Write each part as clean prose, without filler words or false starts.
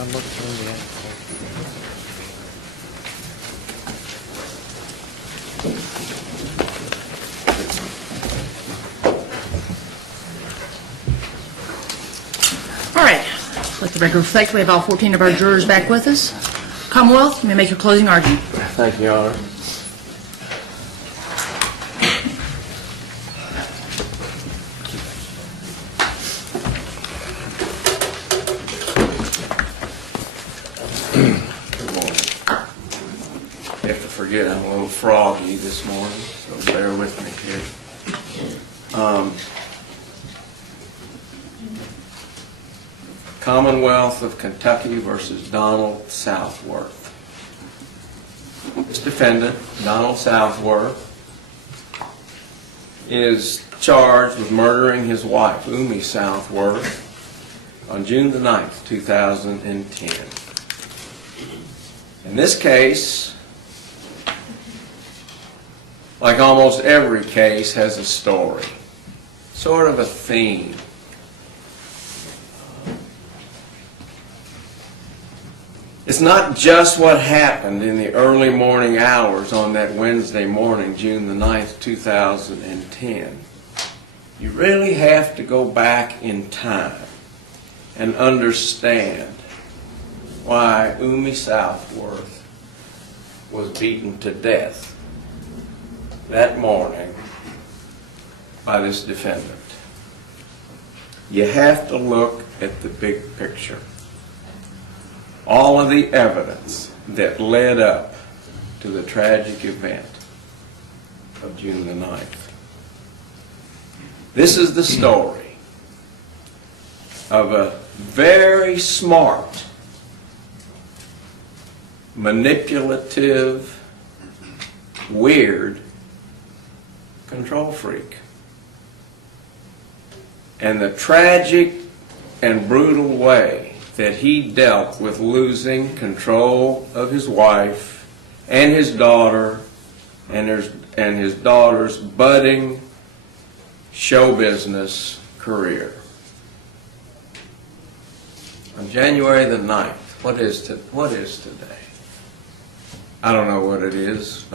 I'm looking through the All right, let the record reflect we have all 14 of our jurors back with us. Commonwealth, you may make your closing argument. Thank you, Your Honor. Good morning. You have to forget I'm a little froggy this morning, so bear with me here. Commonwealth of Kentucky versus Donald Southworth. This defendant, Donald Southworth, is charged with murdering his wife, Umi Southworth, on June the 9th, 2010. In this case, like almost every case, has a story, sort of a theme. It's not just what happened in the early morning hours on that Wednesday morning, June the 9th, 2010. You really have to go back in time and understand why Umi Southworth was beaten to death that morning by this defendant. You have to look at the big picture. All of the evidence that led up to the tragic event of June the 9th. This is the story of a very smart, manipulative, weird control freak. And the tragic and brutal way that he dealt with losing control of his wife and his daughter and his daughter's budding show business career. On January the 9th, what is today? I don't know what it is.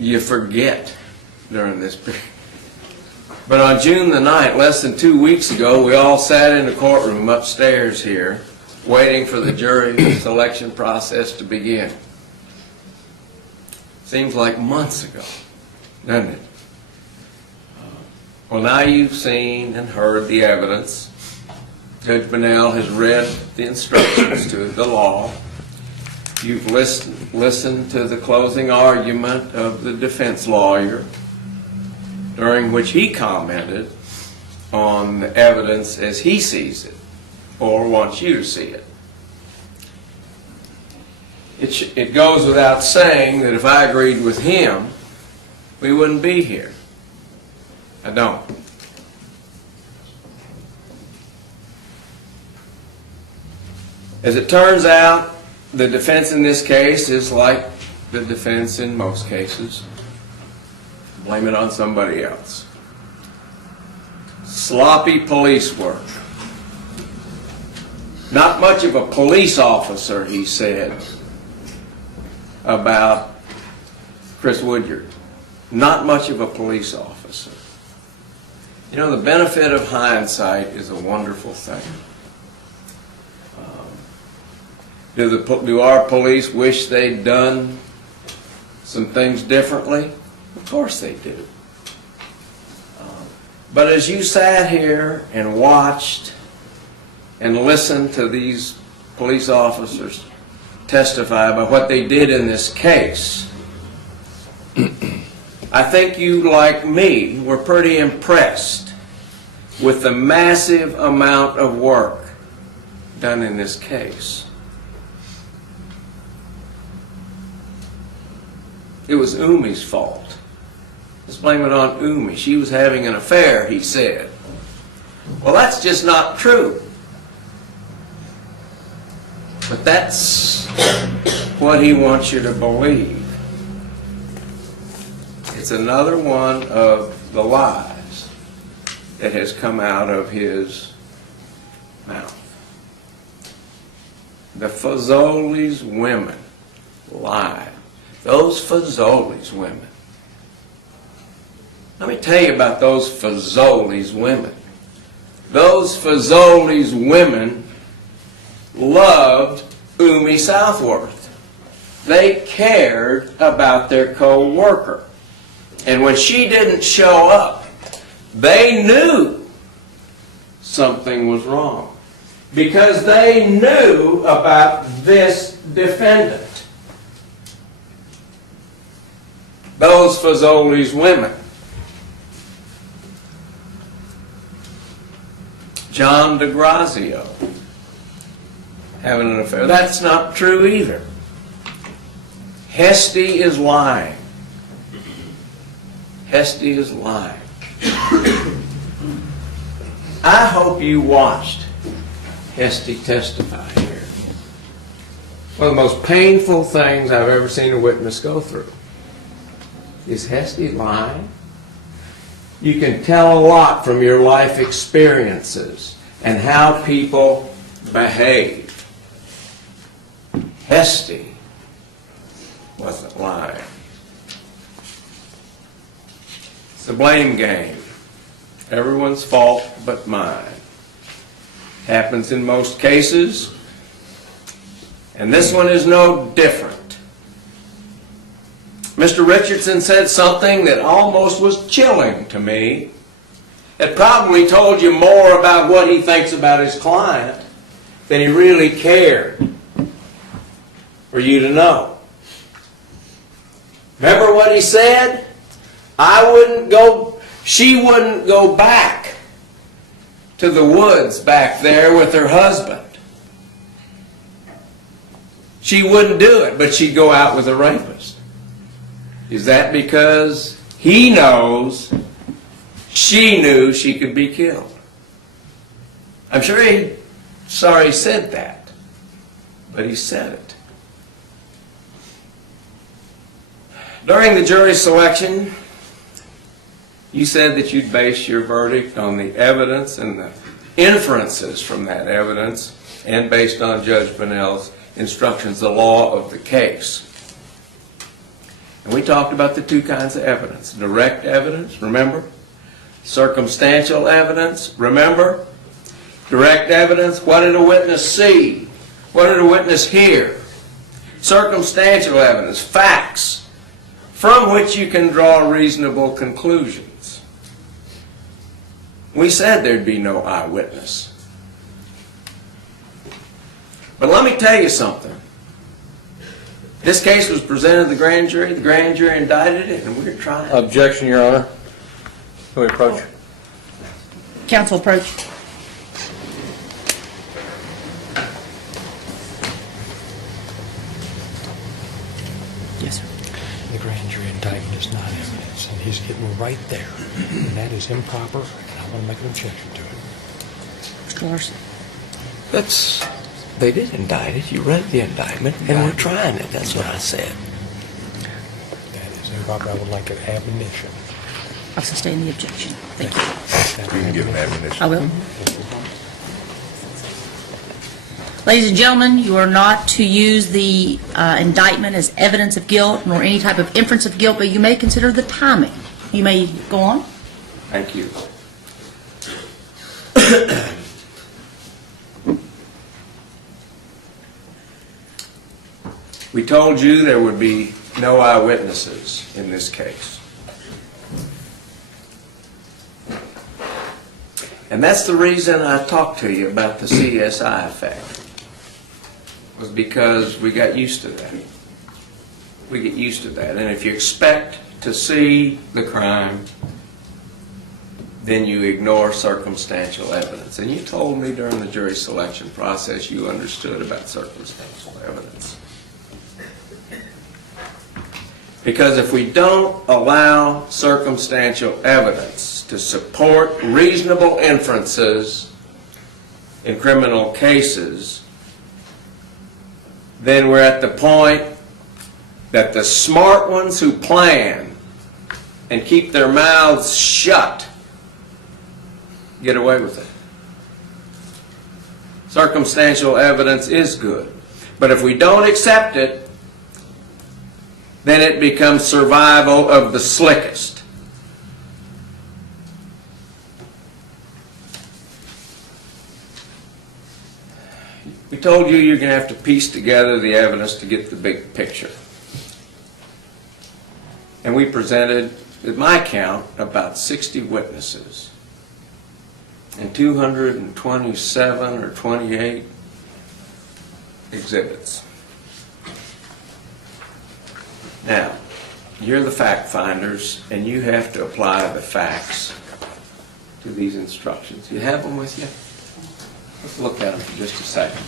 You forget during this period. But on June the 9th, less than 2 weeks ago, we all sat in the courtroom upstairs here, waiting for the jury selection process to begin. Seems like months ago, doesn't it? Well, now you've seen and heard the evidence. Judge Bunnell has read the instructions to the law. You've listened to the closing argument of the defense lawyer, during which he commented on the evidence as he sees it, or wants you to see it. It goes without saying that if I agreed with him, we wouldn't be here. I don't. As it turns out, the defense in this case is like the defense in most cases. Blame it on somebody else. Sloppy police work. Not much of a police officer, he said about Chris Woodyard. Not much of a police officer. You know, the benefit of hindsight is a wonderful thing. Do our police wish they'd done some things differently? Of course they do. But as you sat here and watched and listened to these police officers testify about what they did in this case, I think you, like me, were pretty impressed with the massive amount of work done in this case. It was Umi's fault. Let's blame it on Umi. She was having an affair, he said. Well, that's just not true. But that's what he wants you to believe. It's another one of the lies that has come out of his mouth. The Fazoli's women lied. Those Fazoli's women. Let me tell you about those Fazoli's women. Those Fazoli's women loved Umi Southworth. They cared about their co-worker. And when she didn't show up, they knew something was wrong. Because they knew about this defendant. Those Fazoli's women. John DeGrazio having an affair. That's not true either. Hesty is lying. Hesty is lying. I hope you watched Hesty testify here. One of the most painful things I've ever seen a witness go through. Is Hesty lying? You can tell a lot from your life experiences and how people behave. Hesty wasn't lying. It's a blame game. Everyone's fault but mine. Happens in most cases, and this one is no different. Mr. Richardson said something that almost was chilling to me. It probably told you more about what he thinks about his client than he really cared for you to know. Remember what he said? She wouldn't go back to the woods back there with her husband. She wouldn't do it, but she'd go out with a rapist. Is that because he knows she knew she could be killed? I'm sure he's sorry he said that, but he said it. During the jury selection, you said that you'd base your verdict on the evidence and the inferences from that evidence and based on Judge Bunnell's instructions, the law of the case. And we talked about the two kinds of evidence. Direct evidence, remember? Circumstantial evidence, remember? Direct evidence, what did a witness see? What did a witness hear? Circumstantial evidence, facts, from which you can draw reasonable conclusions. We said there'd be no eyewitness. But let me tell you something. This case was presented to the grand jury indicted it, and we're trying. Objection, Your Honor. Can we approach? Counsel approach. Yes, sir. The grand jury indictment is not evidence, and he's getting right there. And that is improper, and I want to make an objection to it. Mr. Larson. They did indict it. You read the indictment, and we're trying it. That's what I said. That is improper. I would like an admonition. I'll sustain the objection. Thank you. You can give an admonition. I will. Ladies and gentlemen, you are not to use the indictment as evidence of guilt nor any type of inference of guilt, but you may consider the timing. You may go on. Thank you. We told you there would be no eyewitnesses in this case. And that's the reason I talked to you about the CSI effect. Was because we got used to that. We get used to that. And if you expect to see the crime, then you ignore circumstantial evidence. And you told me during the jury selection process you understood about circumstantial evidence. Because if we don't allow circumstantial evidence to support reasonable inferences in criminal cases, then we're at the point that the smart ones who plan and keep their mouths shut get away with it. Circumstantial evidence is good. But if we don't accept it, then it becomes survival of the slickest. We told you you're going to have to piece together the evidence to get the big picture. And we presented, at my count, about 60 witnesses and 227 or 28 exhibits. Now, you're the fact finders, and you have to apply the facts to these instructions. You have them with you? Let's look at them for just a second.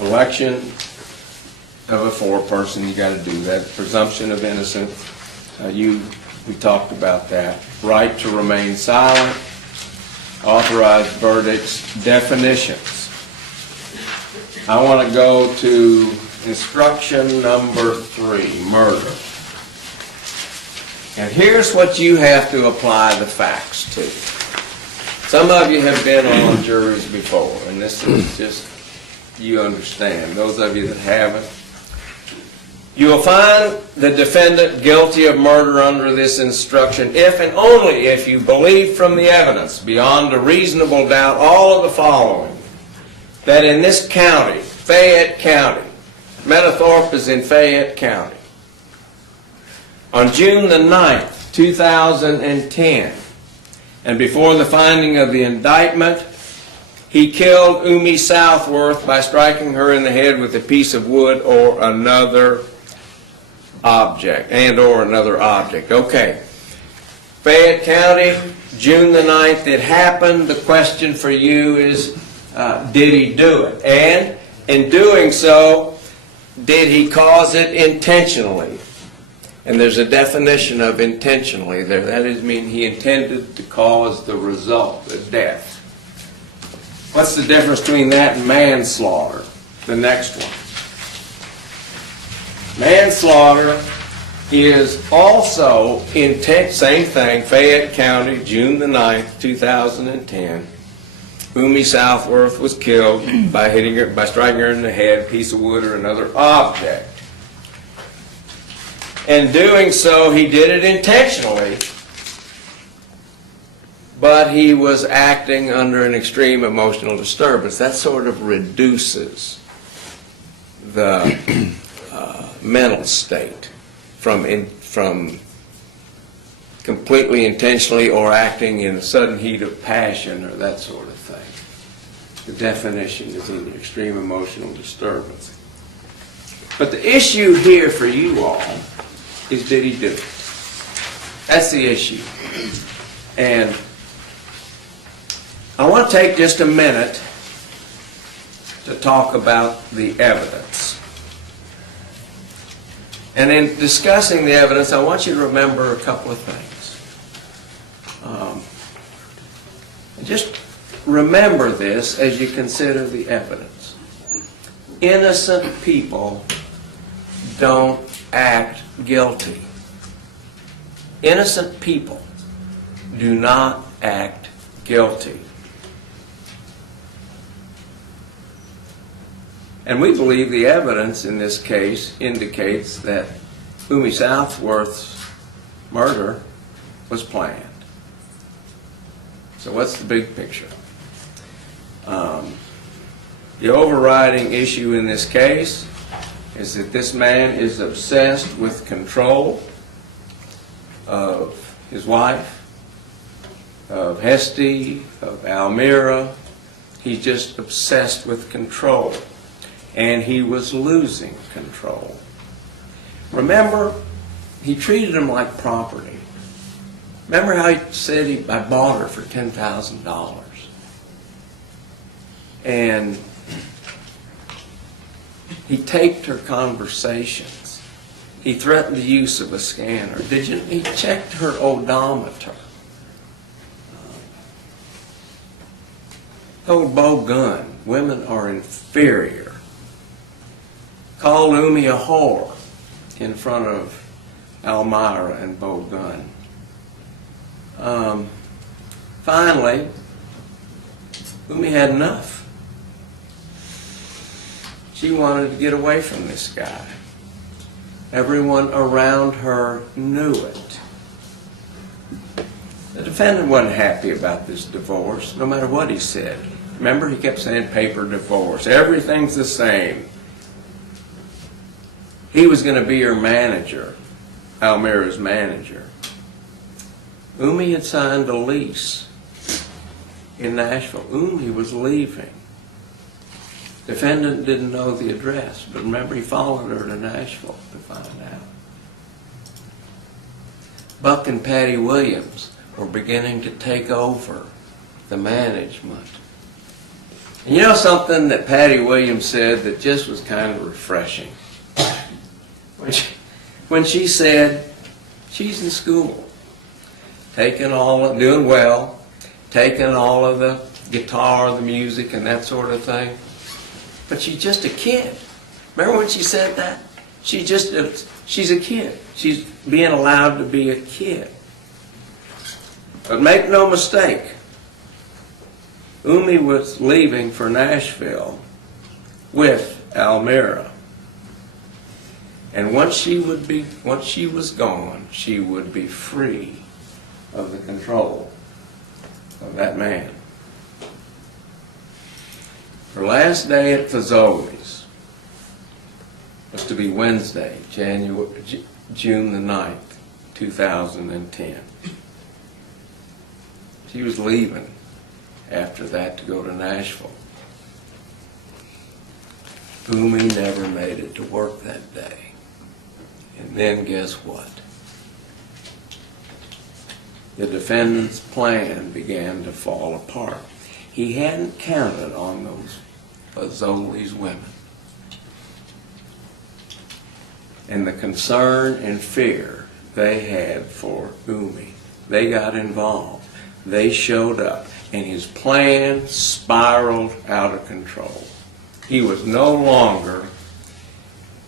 Election of a foreperson, you got to do that. Presumption of innocence, we talked about that. Right to remain silent, authorized verdicts, definitions. I want to go to instruction number 3, murder. And here's what you have to apply the facts to. Some of you have been on juries before, and this is just, you understand. Those of you that haven't, you will find the defendant guilty of murder under this instruction if and only if you believe from the evidence, beyond a reasonable doubt, all of the following: that in this county, Fayette County, Meadowthorpe is in Fayette County, on June the 9th, 2010, and before the finding of the indictment, he killed Umi Southworth by striking her in the head with a piece of wood or another object, Okay. Fayette County, June the 9th, it happened. The question for you is, did he do it? And in doing so, did he cause it intentionally? And there's a definition of intentionally there. That is, mean he intended to cause the result, the death. What's the difference between that and manslaughter? The next one. Manslaughter is also intent, same thing, Fayette County, June the 9th, 2010. Umi Southworth was killed by striking her in the head, piece of wood or another object. In doing so, he did it intentionally, but he was acting under an extreme emotional disturbance. That sort of reduces the mental state from completely intentionally or acting in a sudden heat of passion or that sort of thing. The definition is in extreme emotional disturbance. But the issue here for you all is, did he do it? That's the issue. And I want to take just a minute to talk about the evidence. And in discussing the evidence, I want you to remember a couple of things. Just remember this as you consider the evidence. Innocent people don't act guilty. Innocent people do not act guilty. And we believe the evidence in this case indicates that Umi Southworth's murder was planned. So what's the big picture? The overriding issue in this case is that this man is obsessed with control of his wife, of Hesty, of Almira. He's just obsessed with control. And he was losing control. Remember, he treated him like property. Remember how he said, I bought her for $10,000. And he taped her conversations. He threatened the use of a scanner. He checked her odometer. Told Bo Gunn, women are inferior. Called Umi a whore in front of Almira and Bo Gunn. Finally, Umi had enough. She wanted to get away from this guy. Everyone around her knew it. The defendant wasn't happy about this divorce, no matter what he said. Remember, he kept saying paper divorce. Everything's the same. He was going to be her manager, Almira's manager. Umi had signed a lease in Nashville. Umi was leaving. Defendant didn't know the address, but remember, he followed her to Nashville to find out. Buck and Patty Williams were beginning to take over the management. And you know something that Patty Williams said that just was kind of refreshing? When she said she's in school, doing well, taking all of the guitar, the music, and that sort of thing, but she's just a kid. Remember when she said that? She's a kid. She's being allowed to be a kid. But make no mistake, Umi was leaving for Nashville with Almira. And once she was gone, she would be free of the control of that man. Her last day at Fazoli's was to be Wednesday, June the 9th, 2010. She was leaving after that to go to Nashville. Umi never made it to work that day. And then guess what? The defendant's plan began to fall apart. He hadn't counted on those Fazoli's women. And the concern and fear they had for Umi, they got involved. They showed up, and his plan spiraled out of control. He was no longer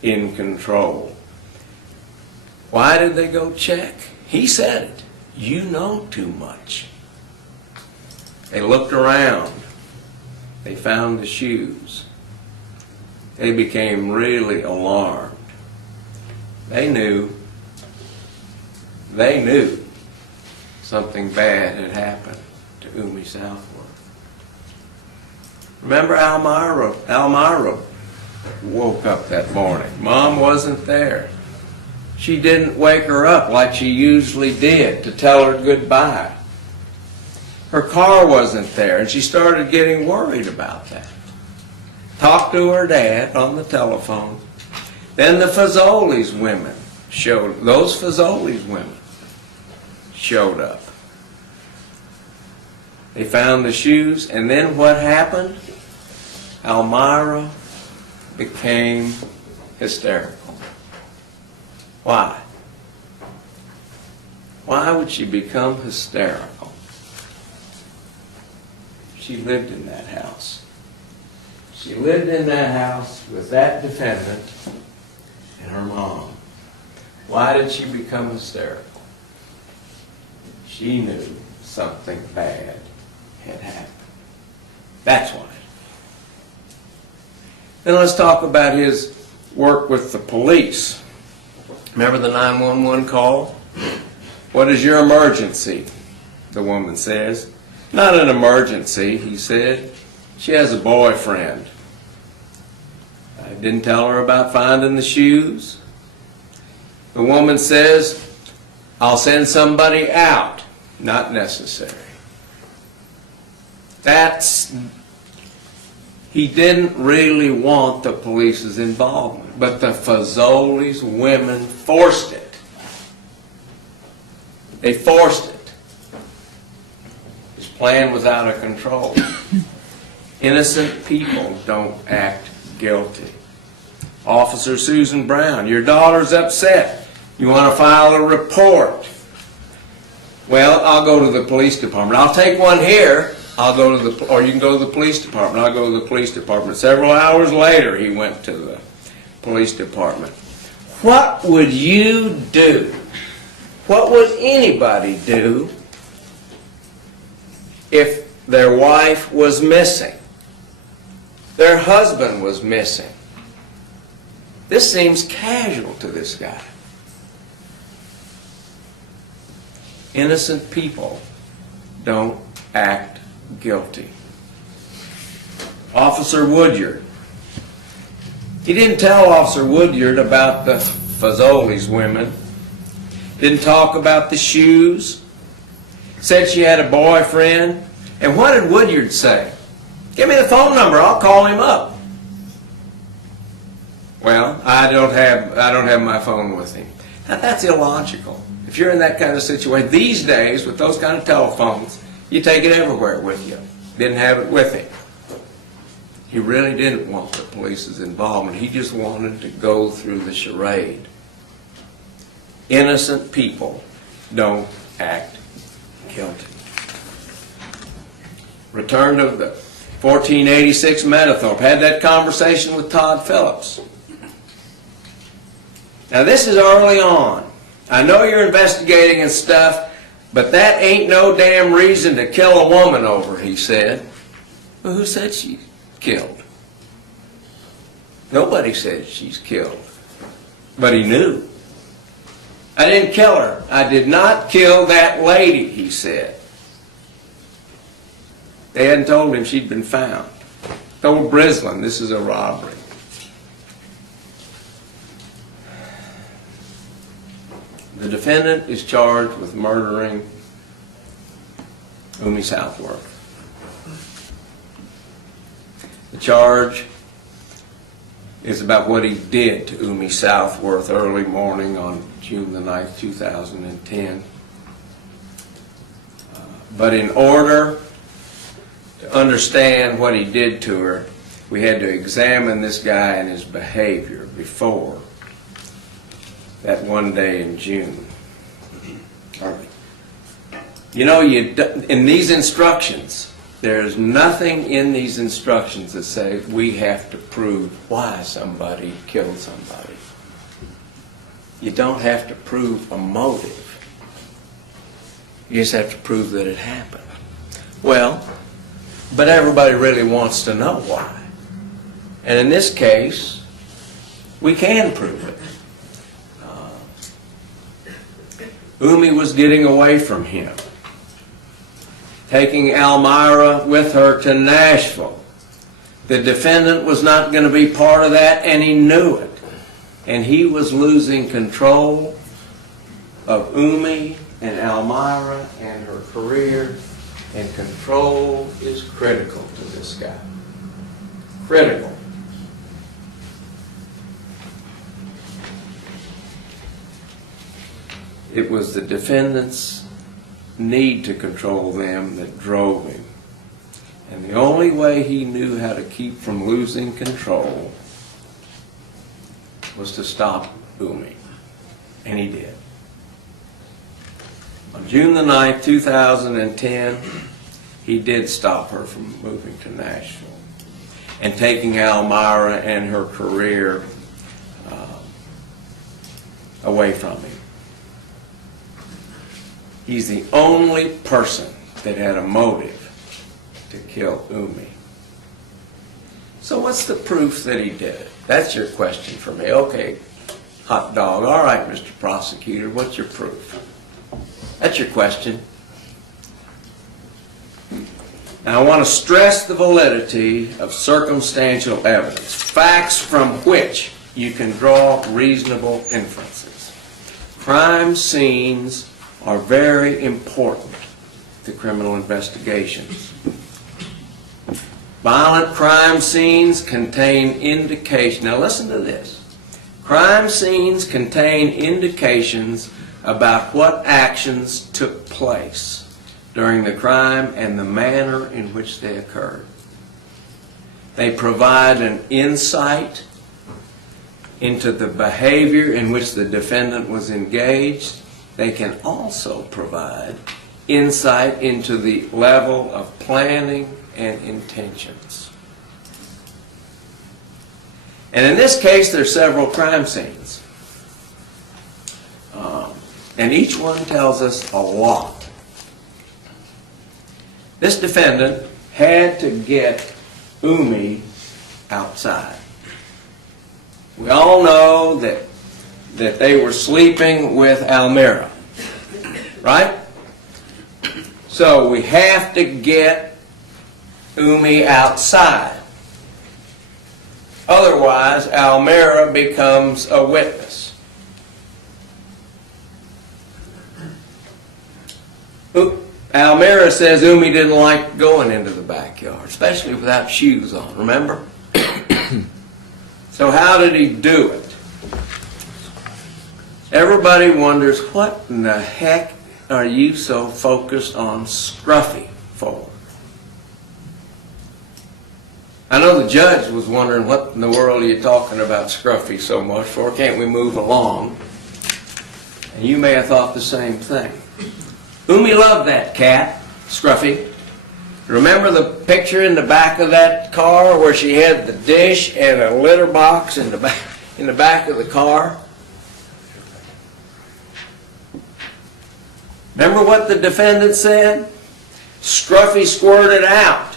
in control. Why did they go check? He said it. You know too much. They looked around. They found the shoes. They became really alarmed. They knew something bad had happened to Umi Southworth. Remember Almira woke up that morning. Mom wasn't there. She didn't wake her up like she usually did to tell her goodbye. Her car wasn't there, and she started getting worried about that. Talked to her dad on the telephone. Then the Fazoli's women showed up. They found the shoes, and then what happened? Almira became hysterical. Why? Why would she become hysterical? She lived in that house. She lived in that house with that defendant and her mom. Why did she become hysterical? She knew something bad had happened. That's why. Then let's talk about his work with the police. Remember the 911 call? What is your emergency? The woman says. Not an emergency, he said. She has a boyfriend. I didn't tell her about finding the shoes. The woman says, I'll send somebody out. Not necessary. He didn't really want the police's involvement, but the Fazoli's women forced it. They forced it. His plan was out of control. Innocent people don't act guilty. Officer Susan Brown, your daughter's upset. You want to file a report? Well, I'll go to the police department. I'll take one here. Or you can go to the police department. I'll go to the police department. Several hours later, he went to the police department. What would you do? What would anybody do if their wife was missing, their husband was missing. This seems casual to this guy. Innocent people don't act guilty. Officer Woodyard. He didn't tell Officer Woodyard about the Fazoli's women. Didn't talk about the shoes. Said she had a boyfriend. And what did Woodyard say? Give me the phone number, I'll call him up. Well, I don't have my phone with him. Now that's illogical. If you're in that kind of situation, these days with those kind of telephones, you take it everywhere with you. Didn't have it with him. He really didn't want the police's involvement. He just wanted to go through the charade. Innocent people don't act guilty. Return to the 1486 Meadowthorpe. Had that conversation with Todd Phillips. Now this is early on. I know you're investigating and stuff, but that ain't no damn reason to kill a woman over, he said. Well, who said she's killed? Nobody said she's killed. But he knew. I didn't kill her. I did not kill that lady, he said. They hadn't told him she'd been found. Told Brislin this is a robbery. The defendant is charged with murdering Umi Southworth. The charge is about what he did to Umi Southworth early morning on June the 9th, 2010. But in order to understand what he did to her, we had to examine this guy and his behavior before that one day in June. You know, in these instructions, there's nothing in these instructions that say we have to prove why somebody killed somebody. You don't have to prove a motive. You just have to prove that it happened. Well, but everybody really wants to know why. And in this case, we can prove it. Umi was getting away from him, taking Elmira with her to Nashville. The defendant was not going to be part of that, and he knew it. And he was losing control of Umi and Elmira and her career, and control is critical to this guy. Critical. It was the defendant's need to control them that drove him. And the only way he knew how to keep from losing control was to stop Umi. And he did. On June the 9th, 2010, he did stop her from moving to Nashville and taking Elmira and her career away from him. He's the only person that had a motive to kill Umi. So what's the proof that he did it? That's your question for me. Okay, hot dog. All right, Mr. Prosecutor, what's your proof? That's your question. Now I want to stress the validity of circumstantial evidence, facts from which you can draw reasonable inferences. Crime scenes are very important to criminal investigations. Violent crime scenes contain indication. Now listen to this. Crime scenes contain indications about what actions took place during the crime and the manner in which they occurred. They provide an insight into the behavior in which the defendant was engaged. They can also provide insight into the level of planning and intentions. And in this case, there are several crime scenes. And each one tells us a lot. This defendant had to get Umi outside. We all know that they were sleeping with Almira, right? So we have to get Umi outside. Otherwise, Almira becomes a witness. Almira says Umi didn't like going into the backyard, especially without shoes on, remember? So how did he do it? Everybody wonders, what in the heck are you so focused on Scruffy for? I know the judge was wondering, what in the world are you talking about Scruffy so much for? Can't we move along? And you may have thought the same thing. Umi loved that cat, Scruffy. Remember the picture in the back of that car where she had the dish and a litter box in the back of the car? Remember what the defendant said? Scruffy squirted out.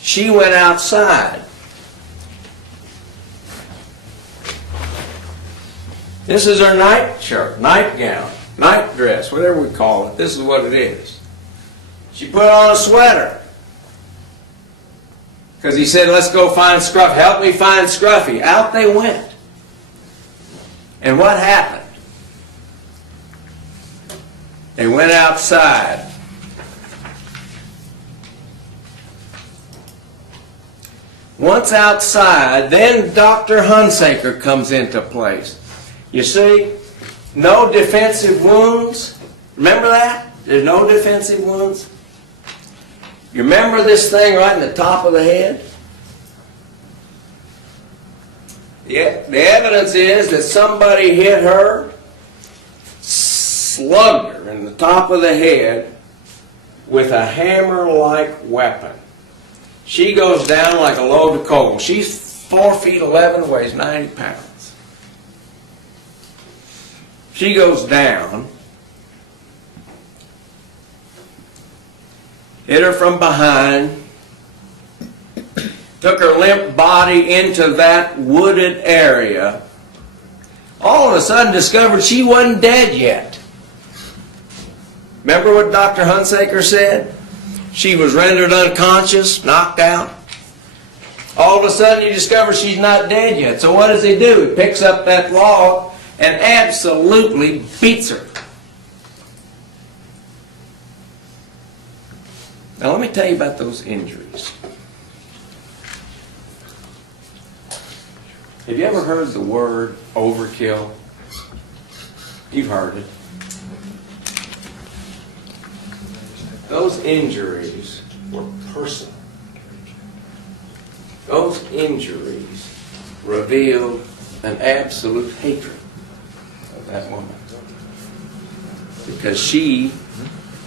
She went outside. This is her nightshirt, nightgown, night dress, whatever we call it. This is what it is. She put on a sweater. Because he said, let's go find Scruffy. Help me find Scruffy. Out they went. And what happened? They went outside. Once outside, then Dr. Hunsaker comes into place. You see, no defensive wounds. Remember that? There's no defensive wounds. You remember this thing right in the top of the head? Yeah, the evidence is that somebody hit her, slugged her in the top of the head with a hammer-like weapon. She goes down like a load of coal. She's 4 feet 11, weighs 90 pounds. She goes down, hit her from behind, took her limp body into that wooded area. All of a sudden discovered she wasn't dead yet. Remember what Dr. Hunsaker said? She was rendered unconscious, knocked out. All of a sudden you discover she's not dead yet. So what does he do? He picks up that log and absolutely beats her. Now let me tell you about those injuries. Have you ever heard the word overkill? You've heard it. Those injuries were personal. Those injuries revealed an absolute hatred of that woman. Because she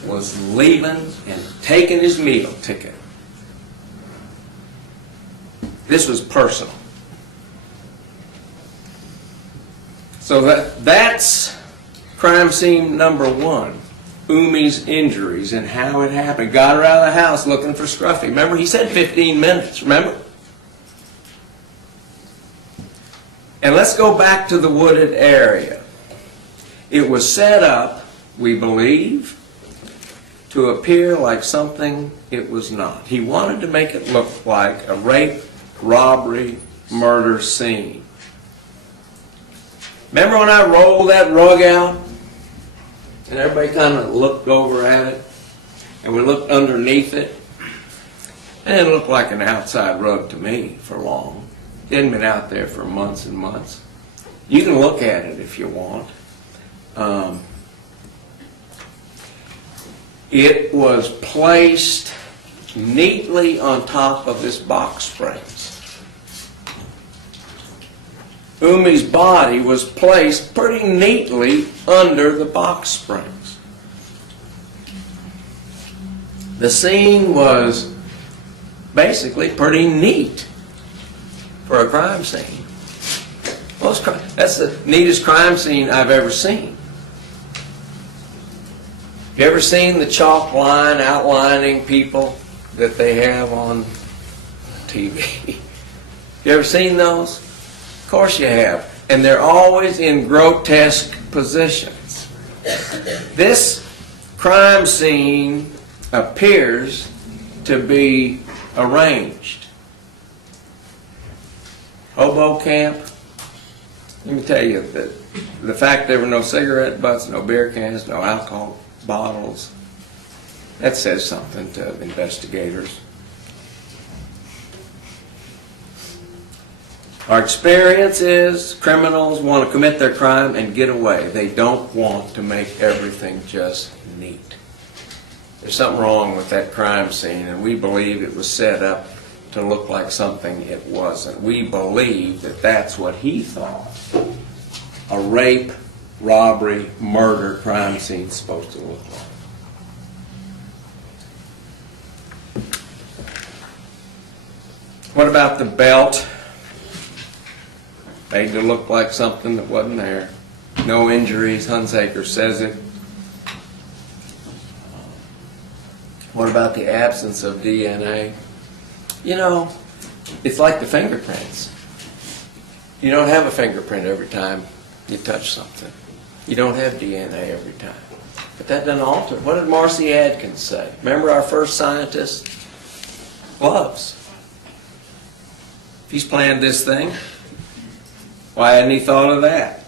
was leaving and taking his meal ticket. This was personal. So that's crime scene number one. Umi's injuries and how it happened. Got her out of the house looking for Scruffy. Remember, he said 15 minutes, remember? And let's go back to the wooded area. It was set up, we believe, to appear like something it was not. He wanted to make it look like a rape, robbery, murder scene. Remember when I rolled that rug out? And everybody kind of looked over at it, and we looked underneath it, and it looked like an outside rug to me for long. It hadn't been out there for months and months. You can look at it if you want. It was placed neatly on top of this box springs. Umi's body was placed pretty neatly under the box springs. The scene was basically pretty neat for a crime scene. That's the neatest crime scene I've ever seen. You ever seen the chalk line outlining people that they have on TV? You ever seen those? Of course you have. And they're always in grotesque positions. This crime scene appears to be arranged. Hobo camp. Let me tell you that the fact there were no cigarette butts, no beer cans, no alcohol bottles, that says something to investigators. Our experience is criminals want to commit their crime and get away. They don't want to make everything just neat. There's something wrong with that crime scene, and we believe it was set up to look like something it wasn't. We believe that that's what he thought a rape, robbery, murder crime scene is supposed to look like. What about the belt? Made to look like something that wasn't there. No injuries, Hunsaker says it. What about the absence of DNA? You know, it's like the fingerprints. You don't have a fingerprint every time you touch something. You don't have DNA every time. But that doesn't alter. What did Marcy Adkins say? Remember our first scientist? Gloves. If he's planned this thing, why hadn't he thought of that?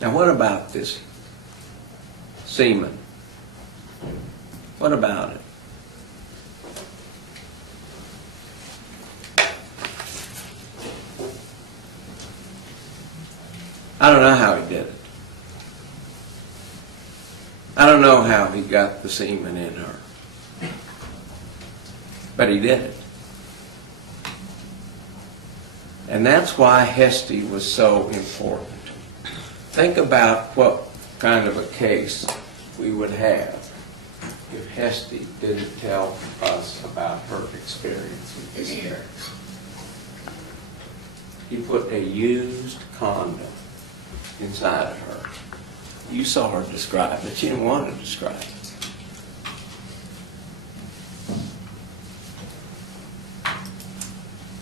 Now what about this semen? What about it? I don't know how he did it. I don't know how he got the semen in her. But he did it. And that's why Hesty was so important. Think about what kind of a case we would have if Hesty didn't tell us about her experience with this case. He put a used condom inside of her. You saw her describe it. She didn't want to describe it.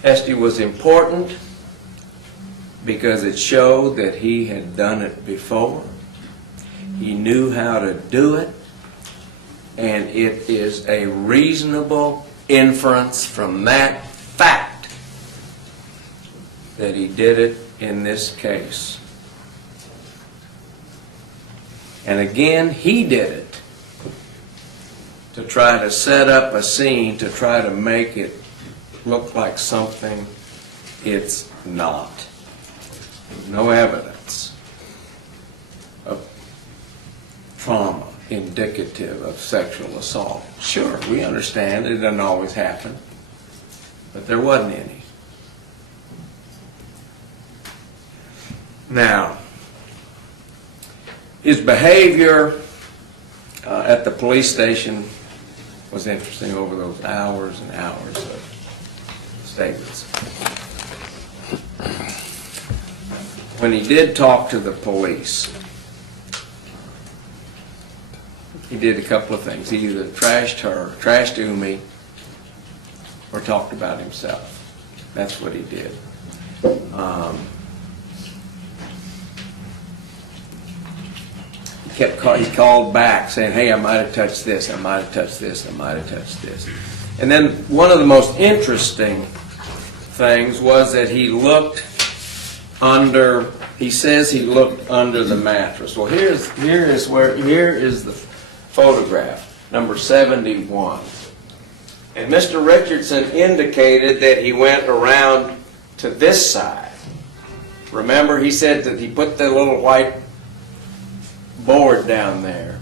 Hesty was important because it showed that he had done it before. He knew how to do it, and it is a reasonable inference from that fact that he did it in this case. And again, he did it to try to set up a scene, to try to make it look like something it's not. No evidence of trauma indicative of sexual assault. Sure, we understand it doesn't always happen, but there wasn't any. Now, his behavior at the police station was interesting over those hours and hours of statements. When he did talk to the police, he did a couple of things. He either trashed her, trashed Umi, or talked about himself. That's what he did. He called back saying, hey, I might have touched this, I might have touched this, I might have touched this. And then one of the most interesting things was that he looked under, he says he looked under the mattress. Well, here is the photograph, number 71. And Mr. Richardson indicated that he went around to this side. Remember, he said that he put the little white board down there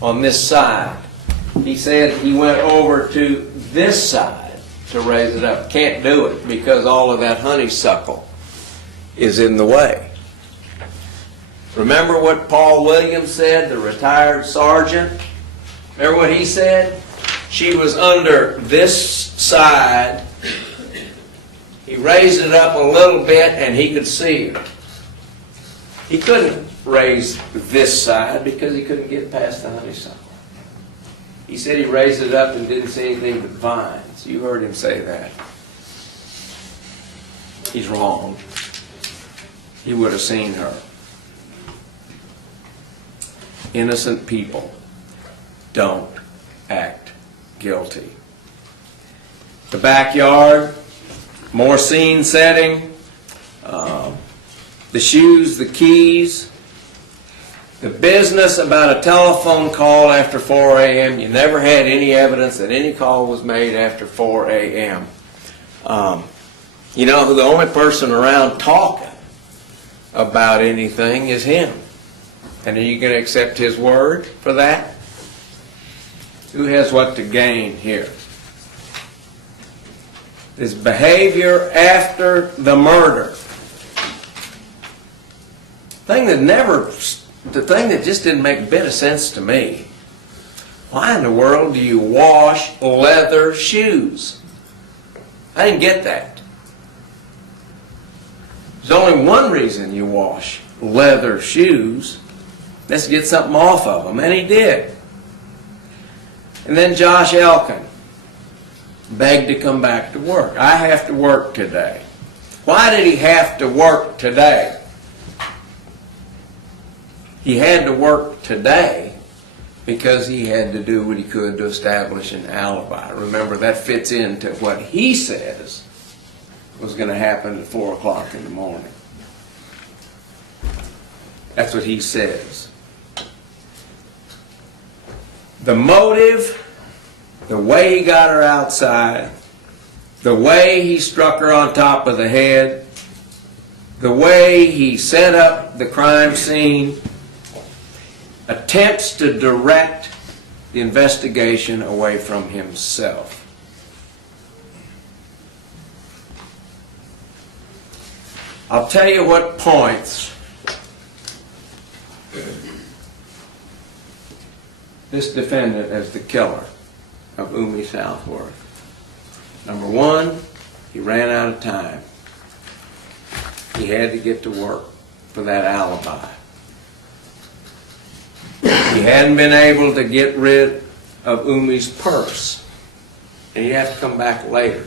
on this side. He said he went over to this side to raise it up. Can't do it because all of that honeysuckle is in the way. Remember what Paul Williams said, the retired sergeant? Remember what he said? She was under this side. He raised it up a little bit and he could see her. He couldn't raise this side because he couldn't get past the honeysuckle. He said he raised it up and didn't see anything but vines. You heard him say that. He's wrong. He would have seen her. Innocent people don't act guilty. The backyard, more scene setting, the shoes, the keys, the business about a telephone call after 4 a.m. You never had any evidence that any call was made after 4 a.m. You know, the only person around talking about anything is him. And are you going to accept his word for that? Who has what to gain here? His behavior after the murder. The thing that just didn't make a bit of sense to me. Why in the world do you wash leather shoes? I didn't get that. There's only one reason you wash leather shoes. Let's get something off of them, and he did. And then Josh Elkin begged to come back to work. I have to work today. Why did he have to work today? He had to work today because he had to do what he could to establish an alibi. Remember, that fits into what he says was going to happen at 4 o'clock in the morning. That's what he says. The motive, the way he got her outside, the way he struck her on top of the head, the way he set up the crime scene, attempts to direct the investigation away from himself. I'll tell you what points this defendant as the killer of Umi Southworth. Number one, he ran out of time. He had to get to work for that alibi. He hadn't been able to get rid of Umi's purse, and he'd have to come back later.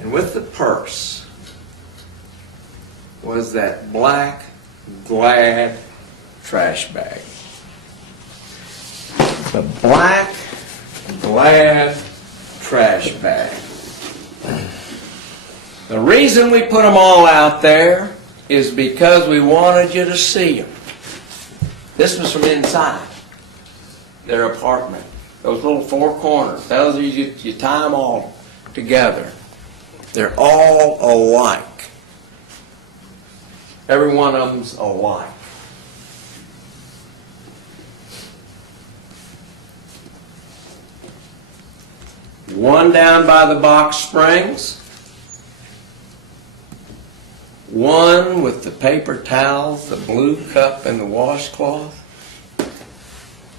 And with the purse was that black Glad trash bag. The black Glad trash bag. The reason we put them all out there is because we wanted you to see them. This was from inside their apartment. Those little four corners. Those are you tie them all together. They're all alike. Every one of them's alike. One down by the box springs. One with the paper towels, the blue cup, and the washcloth.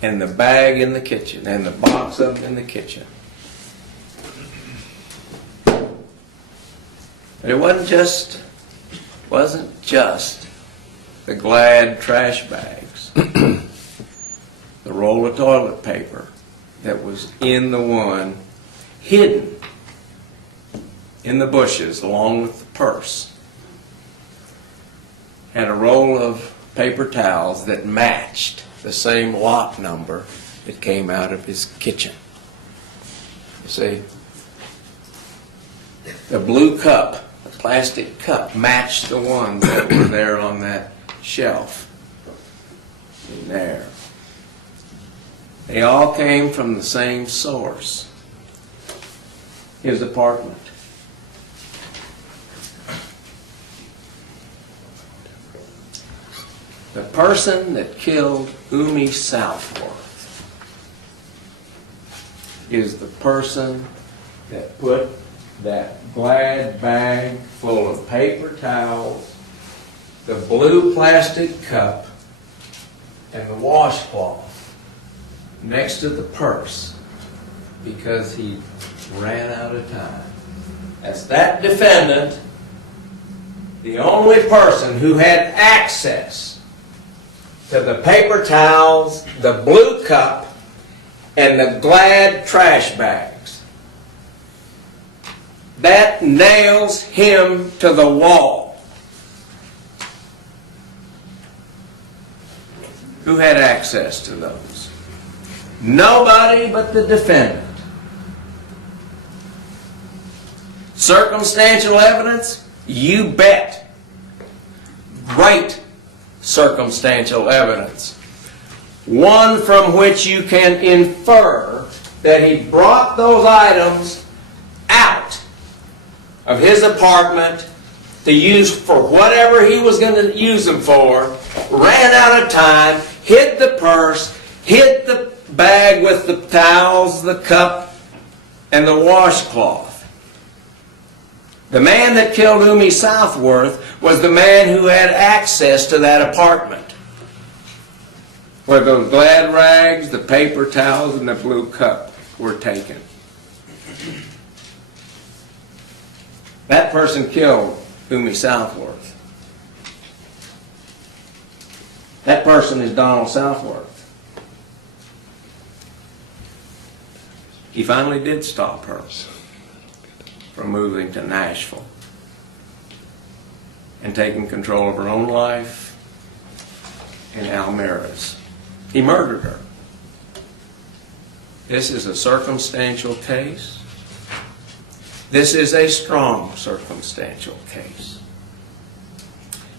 And the bag in the kitchen, and the box of them in the kitchen. But it wasn't just the Glad trash bags. The roll of toilet paper that was in the one hidden in the bushes along with the purse had a roll of paper towels that matched the same lot number that came out of his kitchen. You see? The blue cup, the plastic cup, matched the ones that were there on that shelf. In there. They all came from the same source. His apartment. The person that killed Umi Southworth is the person that put that Glad bag full of paper towels, the blue plastic cup, and the washcloth next to the purse because he ran out of time. That's that defendant the only person who had access to the paper towels, the blue cup, and the Glad trash bags. That nails him to the wall. Who had access to those? Nobody but the defendant. Circumstantial evidence? You bet. Great circumstantial evidence. One from which you can infer that he brought those items out of his apartment to use for whatever he was going to use them for, ran out of time, hid the purse, hid the bag with the towels, the cup, and the washcloth. The man that killed Umi Southworth was the man who had access to that apartment, where the Glad rags, the paper towels, and the blue cup were taken. That person killed Umi Southworth. That person is Donald Southworth. He finally did stop her from moving to Nashville and taking control of her own life in Almira's. He murdered her. This is a circumstantial case. This is a strong circumstantial case.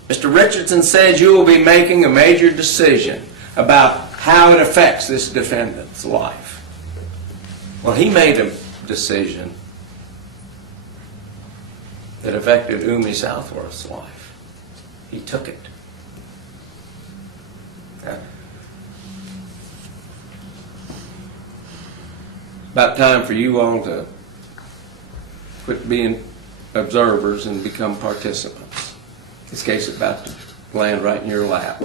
Mr. Richardson said you will be making a major decision about how it affects this defendant's life. Well, he made a decision that affected Umi Southworth's life. He took it. About time for you all to quit being observers and become participants. This case is about to land right in your lap.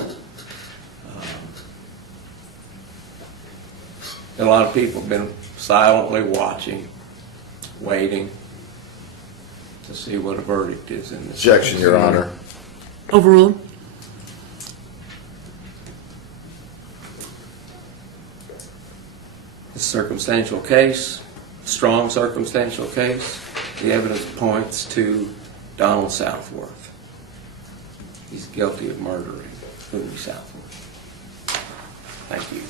A lot of people have been silently watching, waiting to see what a verdict is in this. Objection, Your Honor. Overruled. It's a circumstantial case, strong circumstantial case. The evidence points to Donald Southworth. He's guilty of murdering Umi Southworth. Thank you.